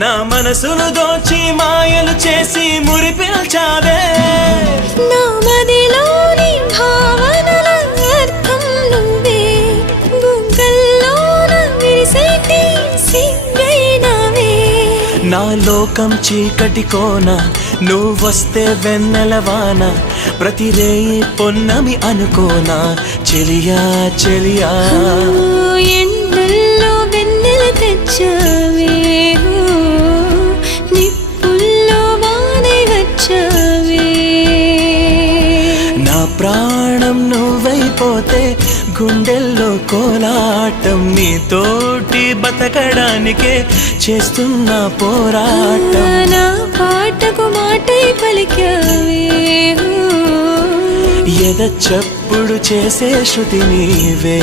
నా మనసును దోచి మాయలు చేసి మురిపిల్చావే నా మదిలోని భావనల అర్థం నువ్వే బుగ్గల్లోన విరిసేటి సిగ్గైనవే నా లోకం చీకటి కోన నువ్వొస్తే వెన్నెలవాన ప్రతి రేయి పొన్నమి అనుకోనా చెలియా చెలియా ఎండల్లో వెన్నెల తెచ్చావే నిప్పుల్లో వానే వచ్చావే నా ప్రాణం నువ్వైపోతే గుండెల్లో కోలాటం నీతోటి బతకడానికే చేస్తున్న పోరాటం నా పాటకు మాటై పలికావే ఎద చప్పుడు చేసే శృతి నీవే